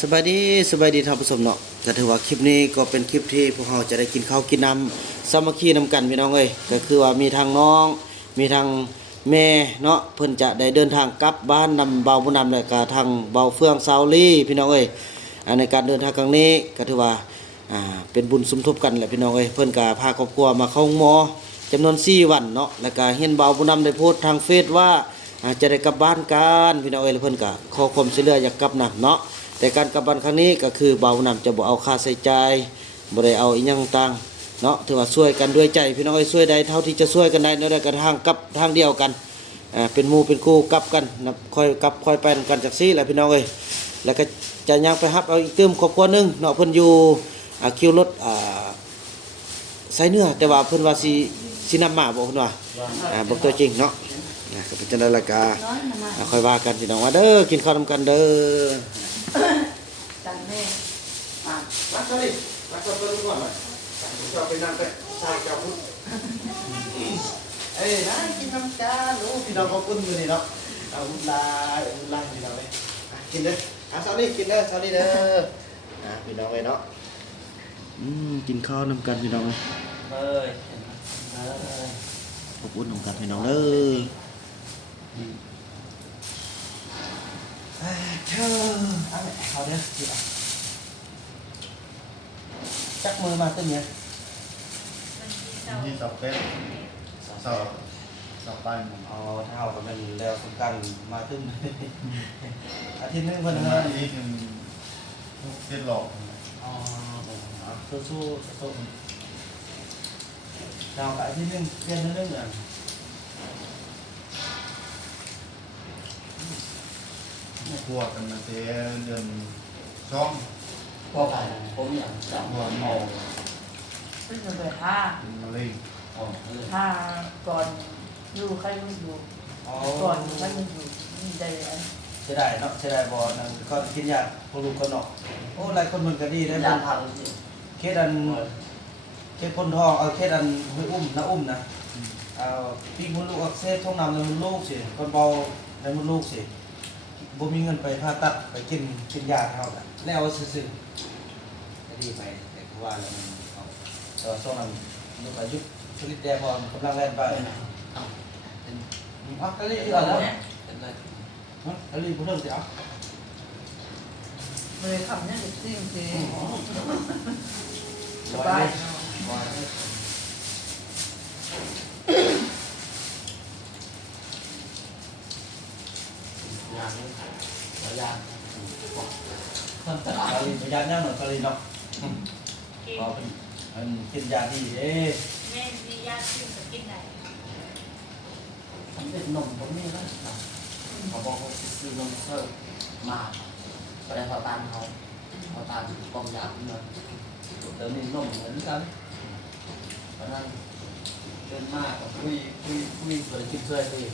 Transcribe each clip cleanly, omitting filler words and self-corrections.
สบายดีท่านผู้ชมเนาะก็ถือว่าคลิปนี้ก็เป็นคลิปที่พวกเราจะได้กินข้าวกินน้ำสามัคคีนำกันพี่น้องเอ้ยก็คือว่ามีทางน้องมีทางแม่เนาะเพิ่นจะได้เดินทางกลับบ้านนำเบาผู้นำแล้วก็ทางเบาเฟืองซาวลี่พี่น้องเอ้ยในการเดินทางครั้งนี้ก็ถือว่าเป็นบุญสมทบกันแหละพี่น้องเอ้ยเพิ่นก็พาครอบครัวมาเข้าหมอจำนวน4วันเนาะแล้วก็เห็นเบาผู้นำได้โพสต์ทางเฟซว่าจะได้กลับบ้านกันพี่น้องเอ้ยแล้วเพิ่นก็ขอความช่วยเหลืออยากกลับนํเนาะแต่การกลับบ้านครั้งนี้ก็คือเบานํจะบ่เอาค่าใช้จ่ายบ่ได้เอาอีหยังต่างเนาะถือว่าช่วยกันด้วยใจพี่น้องเอ้ยช่วยได้เท่าที่จะช่วยกันได้เนาะได้กันทางกลับทางเดียวกันเป็นหมู่เป็นคู่กลับกันนะค่อยกลับค่อยไปนำกันจักซี่แหละพี่น้องเอ้ยแล้วก็จะยังไปรับเอาอีกเติมครอบครัวนึงเนาะเพิ่นอยู่คิวรถไสเนื้อแต่ว่าเพิ่นว่าสินำมาบ่เพิ่นว่าบ่ตัวจริงเนาะก็เป็นจังได๋ล่ะก็ค่อยว่ากันพี่น้องว่าเด้อกินข้าวนำกันเด้อจันแม่รักกันดิรักกันเพิ่นก่อนน่ะจะไปนั่งไปสายกับพุทธนะกินน้ำกันโอ้พี่น้องขอบคุณมื้อนี้เนาะเอาบุญหลายพี่น้องเอ้ยกินเด้อสาวนี่กินเด้อสาวนี่เด้อพี่น้องเอ้ยเนาะกินข้าวนำกันพี่น้องเอ้ยขอบคุณนำกันพี่น้องเด้อเธอเอาเด้อchắc mơ mà tên nhỉ ยี่สิบเป็นสอบไป ถ้าเอาก็เป็นแล้วสำคัญมาตึ้งอาทิตย์นึงเพิ่น มาอีกหนึ่งเป็นหลอก สู้เจ้าอาทิตย์นึงเดือนนึงพวกกันมาเสียเดือนช่อง พอกันผมอย่างสอง หัวเมา ซึ่งจะไปท่า มาเล่น ท่าก่อนอยู่ใครไม่อยู่ก่อนใครไม่อยู่นี่ได้อัน ใช่ได้เนาะใช่ได้บ่นั่นก็กินยากพวกลูกก็เนาะโอ้หลายคนมันก็ดีได้ ยา บ่ พัง เคสอันเคสคนทองเอาเคสอันห้วยอุ้มนะเอาปีมดลูกอักเสบท้องน้ำในมดลูกสิคนเบาในมดลูกสิบ่มีเงินไปผ่าตัดไปกินยาเท่ากันแล้วเอาซื่อๆก็ดีไปแต่เพราะว่าแล้วมันเอาช่วงนั้นลูกอายุผลิตแดงพอกำลังแล่นไปก็เลยเอาแล้วก็เลยพูดเรื่องสิเอา เลยคำนี้จริงจริงส บ่ บาย ยางกะลีพยานแน่นอนกะลีเนาะก็เป็นอันกินยาดีเด้ แม่มีญาติที่จะกินไหน ผมเป็นนมผมนี่แล้วเขาบอกว่าซื้อนมเสิร์ฟมาก็ได้เขาตามเขาตามกองยาเงินเติมนี่นมเหมือนกันเพราะนั้นเดินมากคุยเปิดคิดช่วยคุย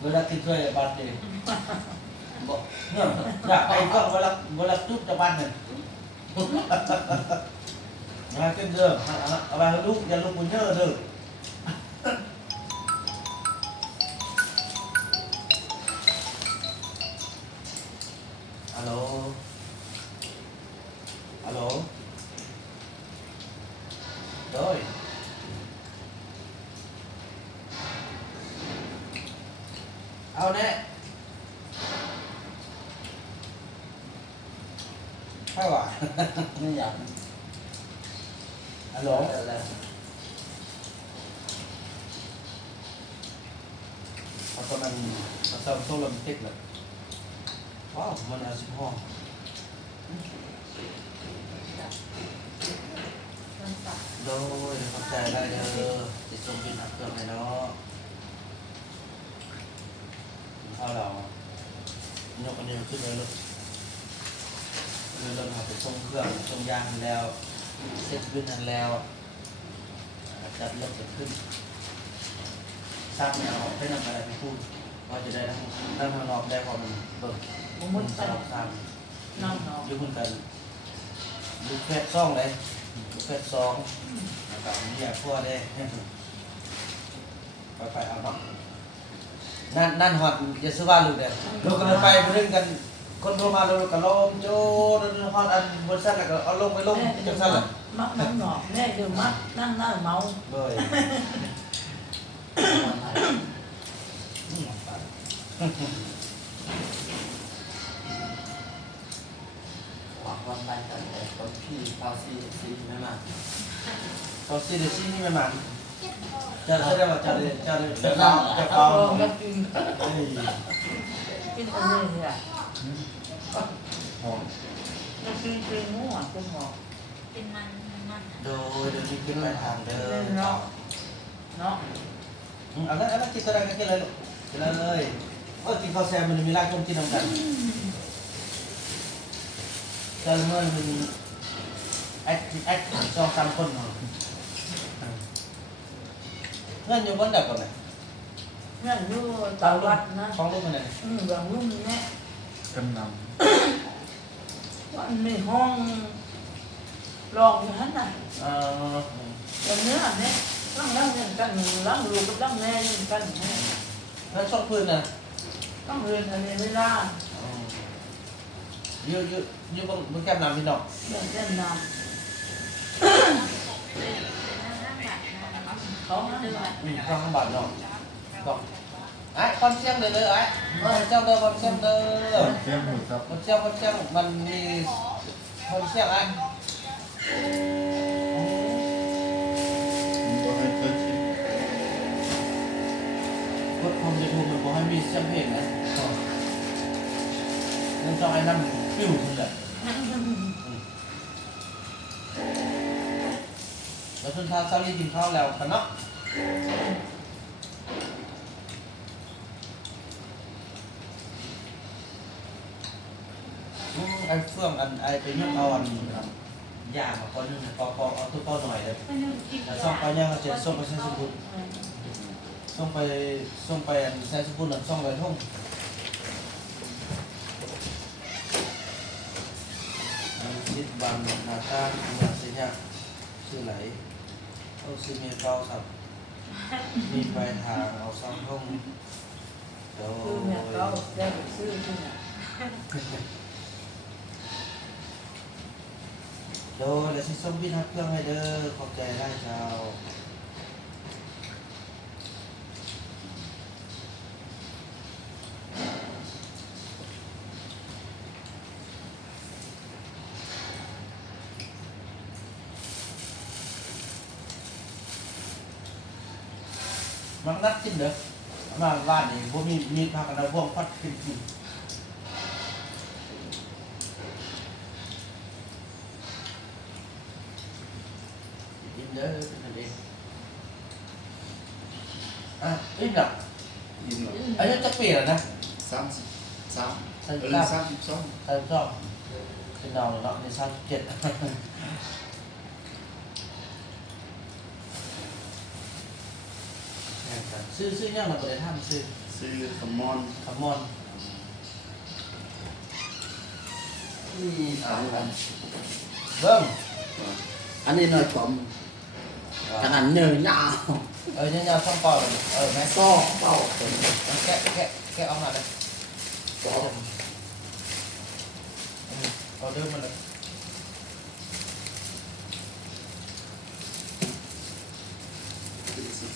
เวลากินช่วยบ้านเด้บอกอยากไปก็เวลาจุ๊บจะบ้านเนี่ยมาขึ้นเด้อเอาไปให้ลูกอย่าลูกบุญเยอะเด้อฮัลโหลโดยเอาแน่ใช่ป่ะ ไม่อยาก ฮัลโหล อะไร เอาตอนนั้นเราซ้อมโซลาร์ติกเลยว้าวมันเอา10 ห้องโดยขอบใจได้เด้อติดส่งบินหักเครื่องให้เนาะเอาเรายกอันนี้ขึ้นเลยลูกเลยเราหาไปส่งเครื่องส่งยางแล้วเซ็ตบินนั้นแล้วจัดรถจะขึ้นสร้างแนวให้นำอะไรไปพูดว่าจะได้ทั้งทางนอกได้พอมันเบิก ผมมุด ส ไป ลับตาม น้องน้อง ยุคกันลูกแพทย์ซ่องเลยลูกแพทย์2นะครับนี่พวกได้ไปเอาหนัก นั่นฮอดอย่าซื้อว่าลูกเด้อลูกก็เลยไปเรื่องกันคนโทรมาลูกก็ลงโจฮอดอันบนซั่นแล้วก็เอาลงไปลงจังซั่นล่ะ มักน้ำหนอกแม่เดี๋ยวมักนั่งหน้าเมา เบ้ย วันไปตั้งแต่คนพี่เปาซีไม่มา ตอนซี่นี่ไม่มันจะได้ว่าจะเอาเปา ลองแล้วกินกินอันนี้เนี่ย หอม แล้วกินหมูอ่ะคุณหมอ เป็นมัน โดยเดี๋ยวนี้ขึ้นไปทางเดิน เนาะเนาะ อันนั้นกินตัวใดก็กินเลยลูกกินเลยกินข้าวแซมมันมีรายคนกินน้ำกันแต่เมื่อมันแอคสองสามคนเนาะเงินอยู่บนดับก่อนไหม นั่นอยู่ตาวัดนะ ของลูกมันไหน อย่างรุ่นแม่ กำน วันนี้ห้องลองอยู่นั่นน่ะ วันนี้เนี่ยล้างเนี่ยกันล้างลูกกับล้างแม่กันแม่ นั่นช่องพื้นน่ะ ต้องเรียนอะไรเวลา อยู่บนแก้มน้ำพี่น้อง เรื่องเส้นน้ำเขาให้ว่า ข้างบ้านน้องบอกไอ้ความเสี่ยงเลยไอ้ความเสี่ยงเด้อความเสี่ยงเด้อ ำเทียมหูซับ ความเสี่ยงมันมีความเสี่ยงไอ้ ตัวให้เกินชิ้น กดความจะถูกมันบอกให้มีเสียงเพลงนะนั่นต้องไอ้นั่นฟิวนี่แหละแล้วทุนทาซาลีกินข้าวแล้วกันเนาะไอ้เฟื่องไอ้ไปยกเอาอันยามาก้อนนึงปอเอาตัวก้อนหน่อยเลยแล้วส่งไปเนี่ยเขาจะส่งไปใช้สมุนส่งไปอันใช้สมุนส่งไปทุ่งคิดบางนาตามาสิเนี่ยชื่อไหนเอาซื้อเมียเก่าสับมีปลายทางเอาซ้ำทุ่งโด คือเนี่ยเขาได้ซื้อที่เนี่ย โดยและสิส่งพี่ทักเครื่องให้เด้อขอบใจได้เจ้ามังนัดกินเด้อมาบ้านนี่บ่มีผักอันนั้นพวกพัดกินกินเด้อเป็นกันเองอิ่มหรอ ยินหรอ อันนี้จะเปลี่ยนนะ 33 ใส่ 32 ใส่ชอบเป็นดาวเนาะใน37ซื้อยังเราไปทำซื้อ ซื้อขมอน ขมอนเบิ้ง อันนี้หน่อยผมขนาดเนื้อยาว เนี่ยช่องปอแม่ ซอกเป้า แกะออกมาเลย ซอก เอาเดิมมาเลย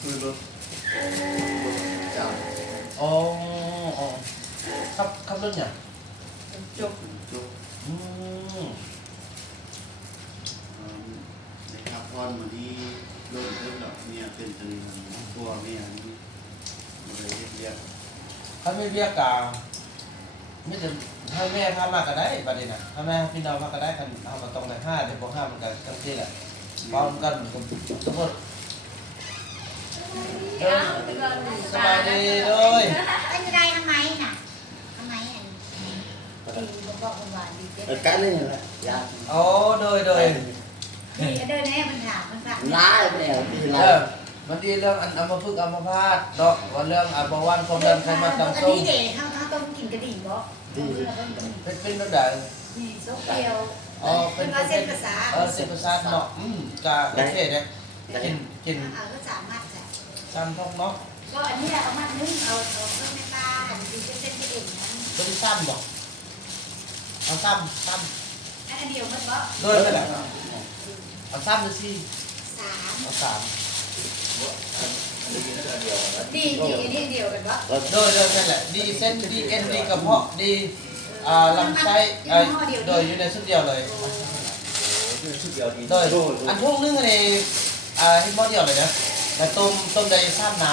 ซื้อรถจับ อ๋อครับเรื่องเนี่ย จบ จุก อืม นะครับพรมาที่รถเริ่มดอกเนี่ยเป็นตัวนี้มันตัวเนี่ยนี่อะไรเรียก ถ้าไม่เรียกกาไม่จะให้แม่พามาก็ได้ประเด็นน่ะถ้าแม่พี่น้องมาก็ได้กันเอามาตรงไหน5เดี๋ยวบอก5มันกันจังซี่แหละพร้อมกันกับสมมติสบายดีเลย อันนี้ได้ทำไมน่ะทำไมอันตีบอกคนหวานดีเจ๊ cái này là dạ โอ้โดย นี่ก็เดินแน่มันถามมันสั่ง lái cái này đi มันดีเรื่องอันอัมพฤกษ์อัมพาตเนาะว่าเรื่องอัมพวันความดันไขมันต่ำ อัน สูง นี้เด็กเขาต้องกินกระดิ่งบ่ เป็นแบบใด นี่โซเกียว อ๋อเป็น เส้นภาษา เส้นประสาทเนาะกาโอเคเนี่ยกิน ก็สามารถใส่ ซ้ำท้องเนาะ ก็อันนี้เอามานึ่งเอาเครื่องแม่ตา ดีเส้นที่เด่นนะ ตัวนี้ซ้ำบ่เอาซ้ำ อันเดียวมันบ่ โดยไม่แหละเอาซ้ำดูสิ สาม เอาสาม ดีนี่เดียวกันบ่ โดยนั่นแหละดีเส้นดีเอ็นดีกระเพาะดีลำไส้โดยอยู่ในชุดเดียวเลยโดยอันพวกนึงอันนี้ให้หม้อเดียวเลยนะแต่ต้มได้ซ้ำน้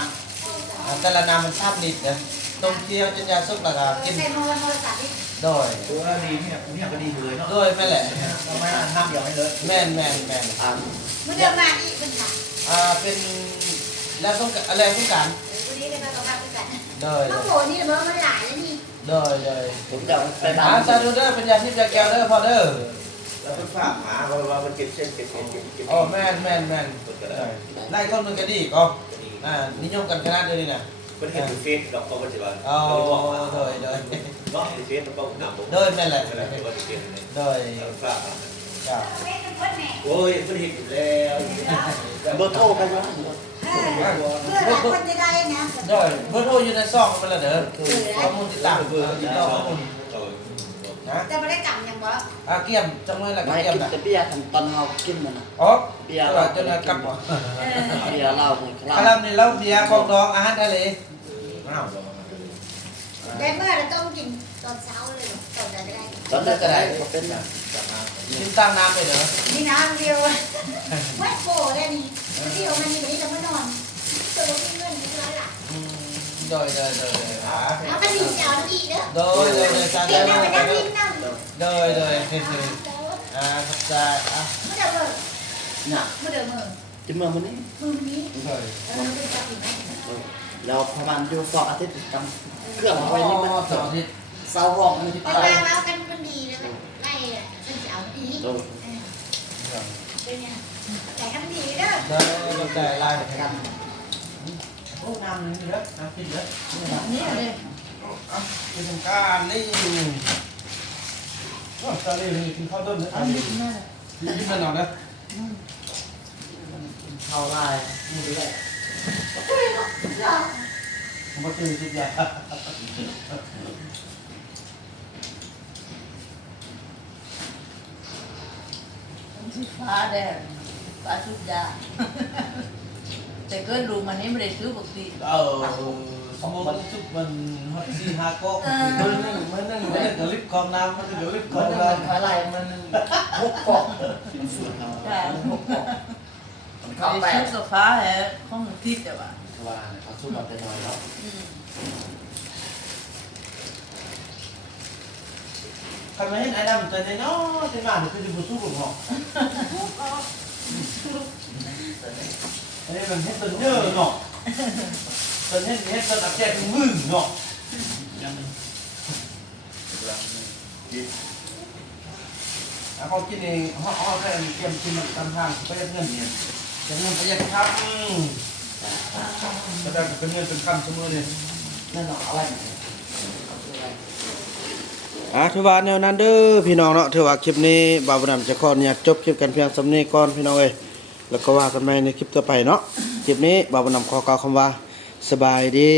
ำแต่ละน้ำมันซ้ำนิดนะต้มเคี่ยวจนยาสุกแล้วก็กิน ใส่โมสามที่ โดย ตัวดีเนี่ยก็ดีเลยเนาะ โดยไม่แหละ ทำไมห้ามเดียวให้เลย แม่น เมื่อเดิมมาอีกเป็นค่ะ เป็นแล้วต้องอะไรต้องการ วันนี้ก็ต้องมาด้วยกัน โดย ข้าวโพดนี่เบอร์มันหลายแล้วนี่ โดย ผมจะไปบ้า ซาดูเด้อเป็นยาทิพย์ยาแก้วเด้อพอเด้อ แล้วก็ฝากหาว่ามันเก็บเส้นเก็บ อ๋อแม่นไล่คนหนึ่งก็ดีก็นิยมกันขนาดนี้นะ มันเห็นเฟซดอกเขาปัจจุบัน อ๋อโดย ก็เห็นเฟซมันก็หนัก โดยแม่นแหละ อะไรที่ว่าเฟซเลย โดย ฝาก จ้า เว้ยเป็นคนแม่ โอ้ยมันเห็นอยู่แล้ว เบอร์โทรไปว่า เพื่อหลายคนจะได้นะ โดยเบอร์โทรอยู่ในซองมันละเด้อข้อมูลติดตามติดต่อข้อมูลนะ จะไม่ได้กำยังบ่ เกี่ยมจังเลยละ ไม่ เกี่ยม กิน นะ แต่เบียร์ทำตอนเรากินมันนะ อ๋อ เบียร์เรา จนกลับ เบียร์เราเนี่ย คารานี่แล้วเบียร์ของดองอาหารทะเลอ้าว ได้เมื่อเราต้องกินตอนเช้าเลยตอนไหนก็ได้ ตอนนั้นก็ได้ก็เป็นอย่าง กินตั้งน้ำไปเด้อ นี่น้ำเดียวไม่โผล่เลยนี่เดียวมันนี่วันนี้จะไม่นอนตัวที่เงินที่ร้านหลัก โดย เอาไปดีเจ้าดีเด้อ จาน เดี๋ยวเราไปนั่งลิ้นนั่ง โดยเข้าใจเมื่อเดิมเมื่อ เนี่ย เมื่อเดิมเมื่อ จิ้มเมื่อวันนี้ มือนี้ โดย เป็นจับอีกไหม เราประมาณอยู่2 อาทิตย์กันเครื่องเอาไว้นี่มัน สองอาทิตย์ เศร้าห้องมันที่ ไป ไป มาแล้วกันมันดีแล้วไล่ซึ่งจะเอาดีเป็นไงแต่ทำดีเด้อ โดยใจไล่กันโอ้น้ำนี่เด้อน้ำกินเด้อ นี่เลย กินสงการนี่โอ้ตอนนี้กินข้าวต้มนะ อันนี้แม่ กินมันหน่อยนะ เข้าไล่นี่ด้วย ผมก็ตื่นจิตใหญ่ ฟ้าแดงฟ้าชุดยาแต่เกิดรู้มันนี่ไม่ได้ซื้อปกติ สมมติชุบมันฮอตซีฮาโก้มันนั่งกระลิบกองน้ำมันกระลิบก มั อน ง มัน น้ำ อะไรมันพกกล่องกินส่วนเรา แต่ พกกล่องมันเข้า ไอ้ แป้ ชุ ง ดกับฟ้าแหละของทิศแต่ว่า ว่าเขาสู้กับไปหน่อยแล้ว ทำไมเห็นไอ้ดำแต่ในน้อที่บ้านคือจะบุสู้กับหอกอันนี้มันเห็ดต้นเยอะเนาะต้นเห็ดต้นอักแก่เป็นมือเนาะเขากินเองเขาแค่เตรียมกินตามทางไปเงินเนี่ยจะเงินไปยังครับจะได้เป็นเงินเป็นคำเสมอเนี่ย นั่นเนาะอะไร ถือว่าแนวนั้นเด้อพี่น้องเนาะถือว่าคลิปนี้บ่าวบ่าวจะขออนุญาตจบคลิปกันเพียงสำนี้ก่อนพี่น้องเอ้ยแล้วก็ว่ากันใหม่ในคลิปต่อไปเนาะคลิปนี้บ่าวบ่าวขอกล่าวคำว่าสบายดี